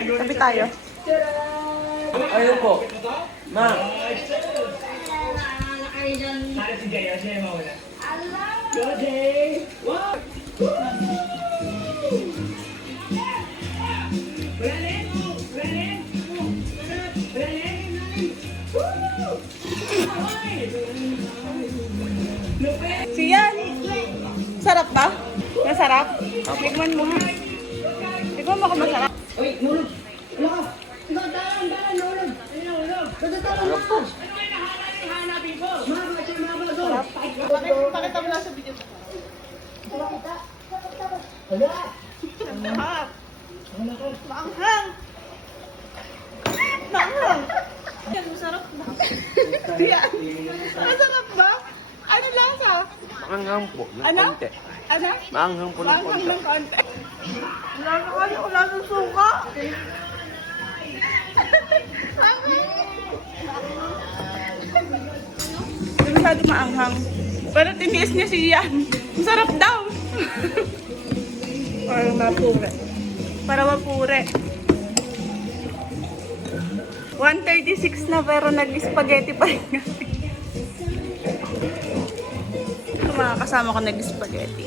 Tabi tayo. Ayun po. Ma. Siyan! Sarap ba? Masarap? Tikman mo nga. Tikman mo kung masarap. Uy, nulog. Wala ka. Ikaw, dalan, nulog. Nulog. Nagtatawa mo. Sarap. Pakita mo lang sa video. Wala. Sarap. Maanghang. Maanghang. Yan, masarap ba? Yan. Masarap ba? Ano lasa? Maanghang po. Ng Ano? konti. Ano? Maanghang po ng Maanghang konti. ng konti. Wala ng suka. Hindi masyado maanghang. Pero tiniis niya siya. Masarap daw. Parang mapure. Para mapure. 1:36 na pero nag-spaghetti pa rin kami. Ito mga kasama ko nag-spaghetti.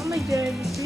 Oh my God.